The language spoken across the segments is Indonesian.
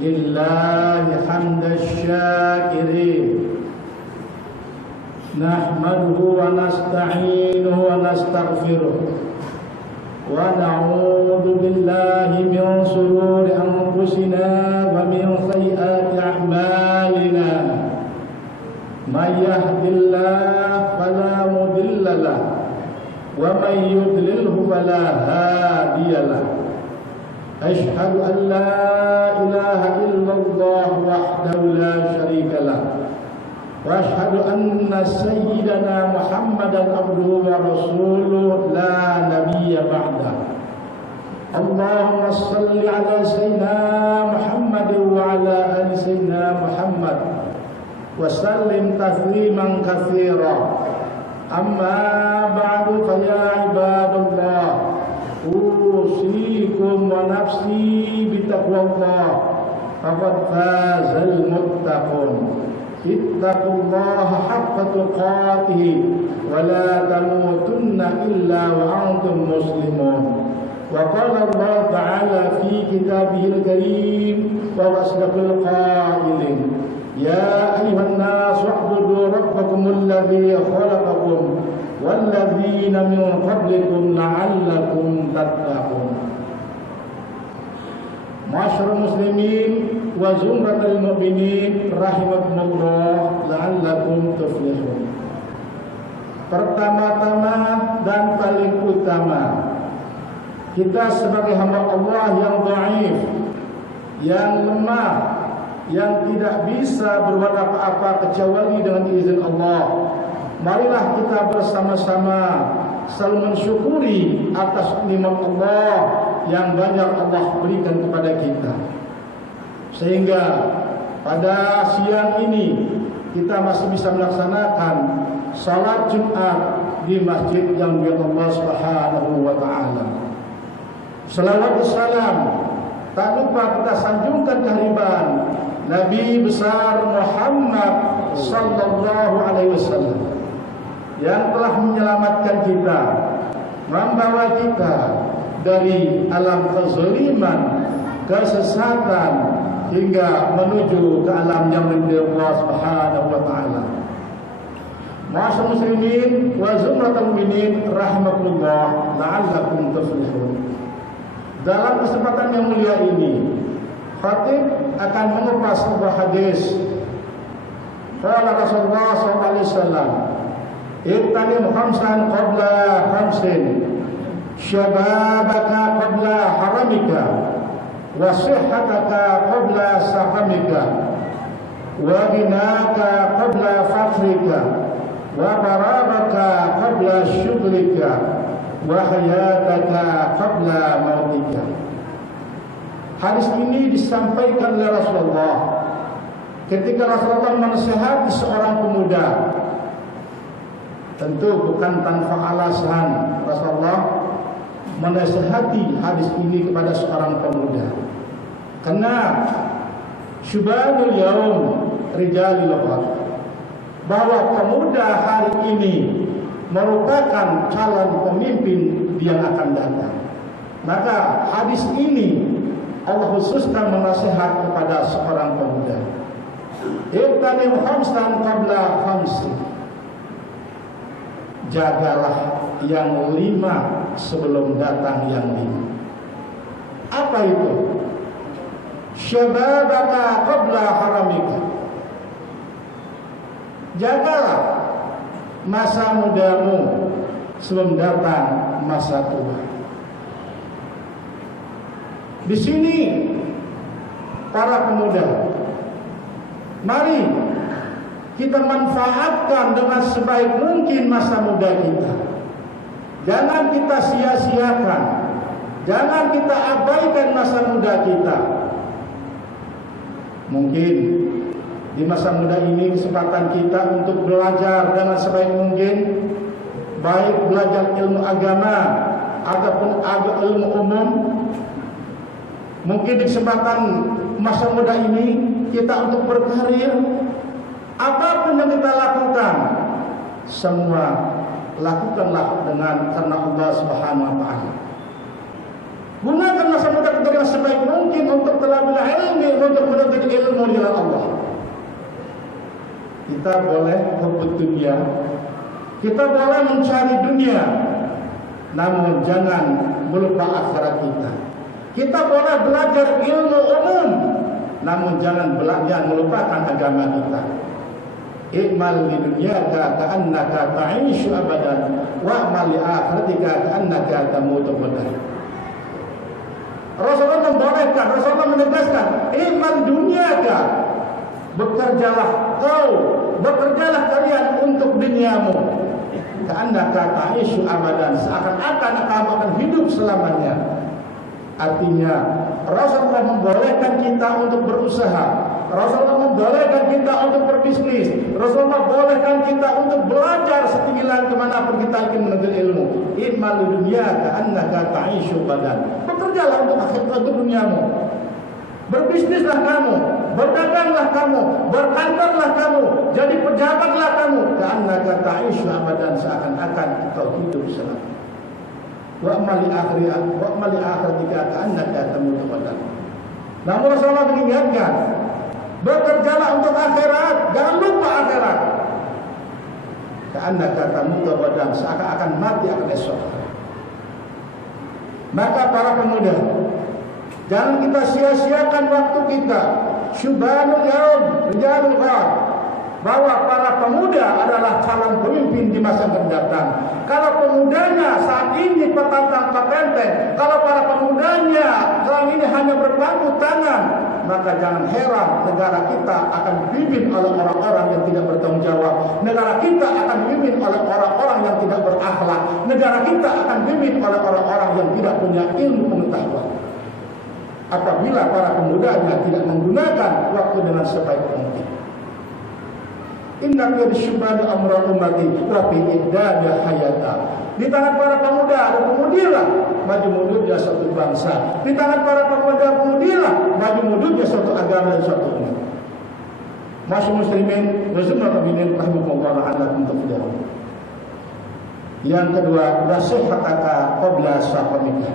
لله حمد الشاكرين نحمده ونستعينه ونستغفره ونعوذ بالله من شرور أنفسنا ومن سيئات أعمالنا من يهد الله فلا مضل له ومن يضلله فلا هادي له أشهد أن لا إله إلا الله وحده لا شريك له وأشهد أن سيدنا محمدا عبده ورسوله لا نبي بعده اللهم صل على سيدنا محمد وعلى آل سيدنا محمد وسلم تسليما كثيرا أما بعد فيا عباد الله أوصيكم ونفسي بتقوى الله فقد فاز المتقون اتقوا الله حق تقاته ولا تموتن إلا وأنتم مسلمون وقال الله تعالى في كتابه الكريم وهو أصدق القائلين يا أيها الناس اعبدوا ربكم الذي خلقكم والذين من قبلكم لعلكم تتقون Masyarul muslimin wa zumratul mu'minin rahimakumullah la'allakum tuflihun. Pertama-tama dan paling utama, kita sebagai hamba Allah yang dhaif, yang lemah, yang tidak bisa berbuat apa-apa kecuali dengan izin Allah, marilah kita bersama-sama selalu mensyukuri atas nikmat Allah yang banyak Allah berikan kepada kita, sehingga pada siang ini kita masih bisa melaksanakan salat Jumat di masjid yang dimuliakan Allah Subhanahu wa taala. Salawat salam tak lupa kita sanjungkan kehadiran Nabi besar Muhammad sallallahu alaihi wasallam yang telah menyelamatkan kita, membawa kita dari alam kezaliman, kesesatan hingga menuju ke alam yang diridhai Allah Subhanahu wa taala. Ma'asyiral muslimin wa zumratul mu'minin rahimakumullah la'allakum tuflihun. Dalam kesempatan yang mulia ini, khatib akan mengupas sebuah hadis. Qala Rasulullah sallallahu alaihi wasallam, "Ittanim khamsan qabla khamsin. Syababaka qabla haramika wa sihhataka qabla sahamika wa ghinaka qabla fakhrika wa barabaka qabla syughlika wa hayataka qabla mautika." Hadis ini disampaikan oleh Rasulullah ketika Rasulullah menasihati seorang pemuda. Tentu bukan tanpa alasan Rasulullah menasihati hadis ini kepada seorang pemuda, karena syubhanul yaum rijalul waqt, bahwa pemuda hari ini merupakan calon pemimpin yang akan datang. Maka hadis ini Allah khususkan menasihat kepada seorang pemuda. Iqtanim khamsan qabla khamsin. Jagalah yang 5 sebelum datang yang 5. Apa itu? Syababaka qabla haramika. Jagalah masa mudamu sebelum datang masa tua. Di sini para pemuda, mari kita manfaatkan dengan sebaik mungkin masa muda kita. Jangan kita sia-siakan, jangan kita abaikan masa muda kita. Mungkin di masa muda ini kesempatan kita untuk belajar dengan sebaik mungkin, baik belajar ilmu agama ataupun ilmu umum. Mungkin di kesempatan masa muda ini kita untuk berkarir. Apapun yang kita lakukan, semua lakukanlah karena Allah Subhanahu wa taala. Gunakan masa muda kita dengan sebaik mungkin untuk talabul ilmi, untuk menuntut ilmu di jalan Allah. Kita boleh berebut dunia, kita boleh mencari dunia, namun jangan melupa akhirat kita. Kita boleh belajar ilmu umum, namun jangan melupakan agama kita. I'mal li dunyaka ka'annaka ta'ishu abadan wa'mal li akhiratika ka'annaka tamutu abadan. Rasulullah membolehkan, Rasulullah menegaskan, "I'mal dunyaka", bekerjalah kalian untuk duniamu. Ka'annaka ta'ishu abadan, seakan-akan kamu akan hidup selamanya. Artinya Rasulullah membolehkan kita untuk berusaha, Rasulullah membolehkan kita untuk berbisnis, Rasulullah membolehkan kita untuk belajar setinggi langit kemanapun kita ingin menuntut ilmu. I'mal dunyaka annaka ta'ishu badan. Bekerjalah untuk akhirat, untuk duniamu. Berbisnislah kamu, berdaganglah kamu, berkantorlah kamu, jadi pejabatlah kamu. Ka'annaka ta'ishu abadan, seakan-akan engkau hidup selamanya. Wa'mal li akhiratika ka'annaka tamutu abadan. Namun Rasulullah mengingatkan, bekerjalah untuk akhirat, jangan lupa akhirat. Ka'annaka tamutu abadan, seakan-akan mati akan esok. Maka para pemuda, jangan kita sia-siakan waktu kita. Syubanul yaum rijalul ghad, bahwa para pemuda adalah calon pemimpin di masa mendatang. Kalau pemudanya saat ini petantang petenteng, kalau para pemudanya sekarang ini hanya berpangku tangan, maka jangan heran negara kita akan dipimpin oleh orang-orang yang tidak bertanggung jawab. Negara kita akan dipimpin oleh orang-orang yang tidak berakhlak. Negara kita akan dipimpin oleh orang-orang yang tidak punya ilmu pengetahuan. Apabila para pemudanya tidak menggunakan waktu dengan sebaik mungkin. Inna fi syubani amra ummati wa fi ihdada hayata. Di tangan para pemuda, pemudilah maju mundurnya suatu bangsa. Di tangan para pemuda, pemudilah maju mundurnya suatu agama dan suatu umat. Masya muslimin wa zumratul mu'minin rahimakumullah la'allakum tuflihun. Yang kedua, nasihataka qabla saqamika.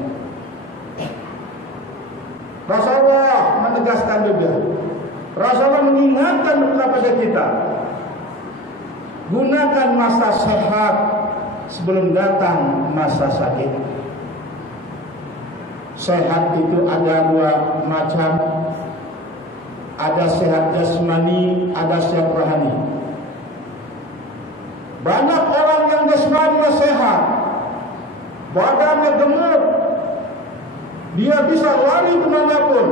Rasulullah menegaskan juga, Rasulullah mengingatkan kepada kita, gunakan masa sehat sebelum datang masa sakit. Sehat itu ada dua macam, ada sehat jasmani, ada sehat rohani. Banyak orang yang jasmaninya sehat, badannya gemuk, dia bisa lari kemanapun,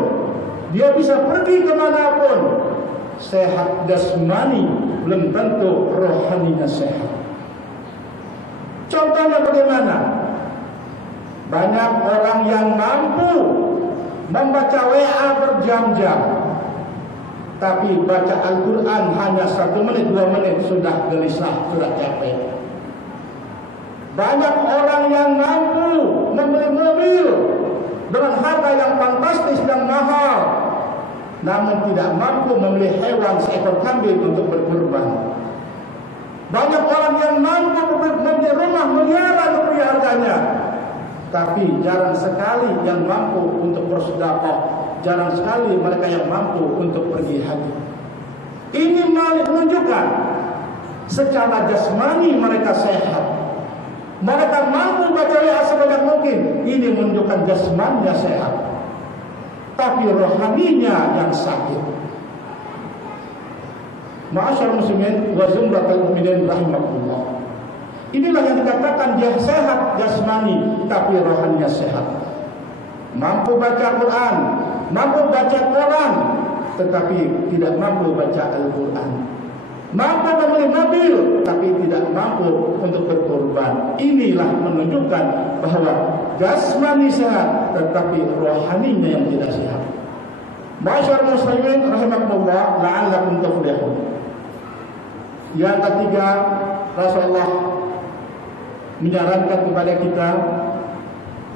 dia bisa pergi kemanapun. Sehat jasmani belum tentu rohaninya sehat. Contohnya bagaimana? Banyak orang yang mampu membaca WA berjam-jam, tapi baca Al-Quran hanya 1 menit, 2 menit sudah gelisah, sudah capek. Banyak orang yang mampu membeli mobil dengan harga yang fantastis dan mahal, namun tidak mampu membeli hewan seekor kambing untuk berkurban. Banyak orang yang mampu membeli rumah miliaran rupiah harganya, tapi jarang sekali yang mampu untuk bersedekah, jarang sekali mereka yang mampu untuk pergi haji. Ini menunjukkan secara jasmani mereka sehat, mereka mampu baca WA sebanyak mungkin. Ini menunjukkan jasmaninya sehat, tapi rohaninya yang sakit. Ma'asyar muslimin wa zumratul mu'minin rahimakumullah. Inilah yang dikatakan dia sehat jasmani, tapi rohaninya sehat. Mampu baca Quran, mampu baca Quran, tetapi tidak mampu baca Al-Quran. Mampu membeli mobil, tapi tidak mampu untuk berkorban. Inilah menunjukkan bahwa jasmani sehat, tetapi rohaninya yang tidak sehat. Ma'asyar muslimin rahimakumullah la'allakum tuflihun. Yang ketiga, Rasulullah menyarankan kepada kita,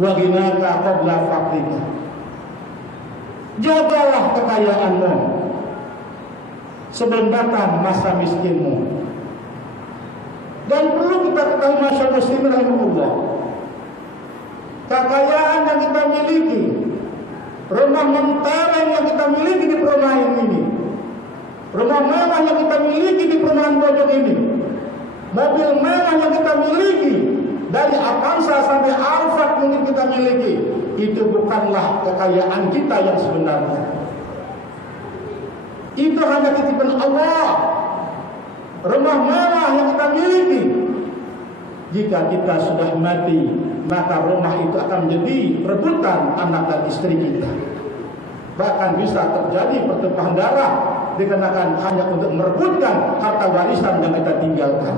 wa ghinaka qabla faqrika. Jagalah kekayaanmu sebelum datang masa miskinmu. Dan perlu kita ketahui masyarakat muslimin rahimahullah, kekayaan yang kita miliki, rumah mentereng yang kita miliki di perumahan ini, mobil mewah yang kita miliki, dari Avanza sampai Alphard mungkin kita miliki, itu bukanlah kekayaan kita yang sebenarnya. Itu hanya titipan Allah. Rumah mewah yang kita miliki, jika kita sudah mati, maka rumah itu akan menjadi rebutan anak dan istri kita. Bahkan bisa terjadi pertumpahan darah dikarenakan hanya untuk merebutkan harta warisan yang kita tinggalkan.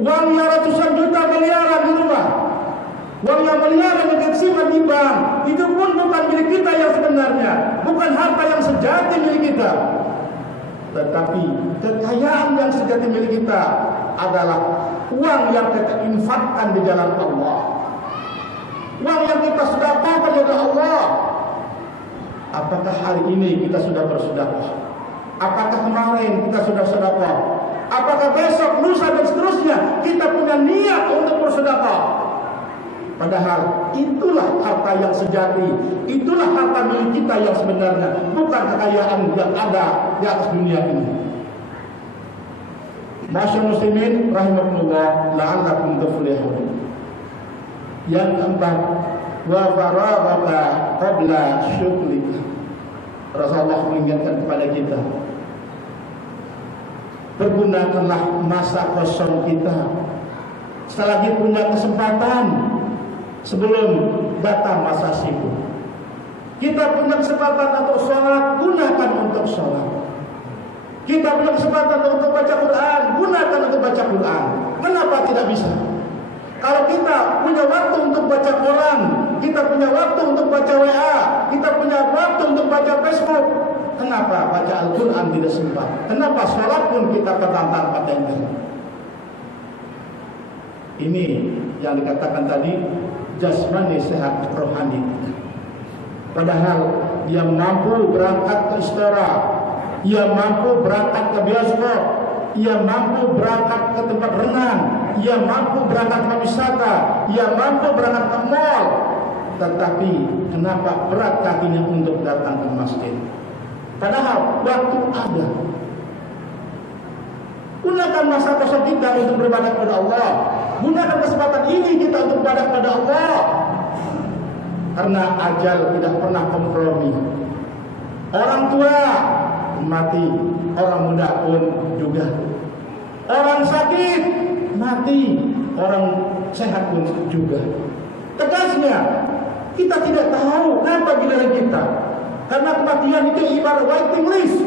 Uangnya ratusan juta, miliaran di rumah, uang yang miliaran yang kita simpan di bank, itu pun bukan milik kita yang sebenarnya, bukan harta yang sejati milik kita. Tetapi kekayaan yang sejati milik kita adalah uang yang kita infakkan di jalan Allah, uang yang kita sedekahkan kepada Allah. Apakah hari ini kita sudah bersedekah? Apakah kemarin kita sudah sedekah? Apakah besok, lusa dan seterusnya kita punya niat untuk bersedekah? Padahal itulah harta yang sejati, itulah harta milik kita yang sebenarnya, bukan kekayaan yang ada di atas dunia ini. Masyaallah muslimin rahimakumullah, la'allakum tuflihun. Yang keempat, wa faraghaka qabla syughlika. Rasulullah mengingatkan kepada kita, pergunakanlah masa kosong kita selagi punya kesempatan sebelum datang masa sibuk. Kita punya kesempatan untuk sholat, gunakan untuk sholat. Kita punya kesempatan untuk baca Quran, gunakan untuk baca Quran. Kenapa tidak bisa? Kalau kita punya waktu untuk baca Quran, kita punya waktu untuk baca WA, kita punya waktu untuk baca Facebook, kenapa baca Al-Quran tidak sempat? Kenapa sholat pun kita tanpa tender? Ini yang dikatakan tadi, jasmani sehat, rohani. Padahal dia mampu berangkat ke istora, dia mampu berangkat ke bioskop, ia mampu berangkat ke tempat renang, ia mampu berangkat ke wisata, ia mampu berangkat ke mall. Tetapi kenapa berat kakinya untuk datang ke masjid? Padahal waktu ada. Gunakan masa kosong kita untuk beribadah kepada Allah. Gunakan kesempatan ini kita untuk beribadah kepada Allah. Karena ajal tidak pernah kompromi. Orang tua mati, orang muda pun juga. Orang sakit mati, orang sehat pun juga. Tegasnya, kita tidak tahu kapan giliran kita. Karena kematian itu ibarat waiting list.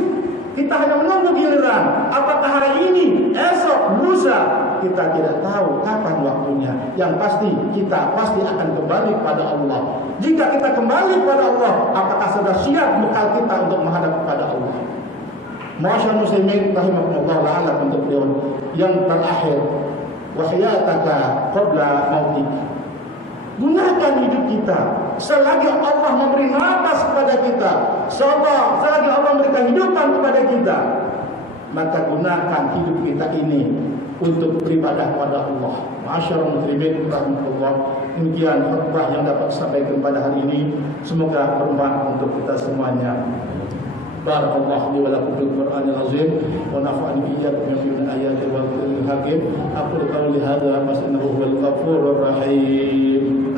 Kita hanya menunggu giliran. Apakah hari ini, esok, lusa, kita tidak tahu kapan waktunya. Yang pasti kita pasti akan kembali kepada Allah. Jika kita kembali kepada Allah, apakah sudah siap bekal kita untuk menghadap kepada Allah? Masyaallah muslimin rahimakumullah, la'alla untuk beliau yang terakhir, wahyataka qabla mautik. Gunakan hidup kita selagi Allah memberi nafas kepada kita, selagi Allah memberikan kehidupan kepada kita, maka gunakan hidup kita ini untuk beribadah kepada Allah. Masyaallah muslimin rahimakumullah, demikian khutbah yang dapat disampaikan pada hari ini. Semoga bermanfaat untuk kita semuanya. Barakallahu li wa lakum bil Qur'anil azim wa nafa'ani bi iyyakum min ayati wal dhikril hakim. Aqulu qawli hadza wa astaghfirullaha huwal ghafurur rahim.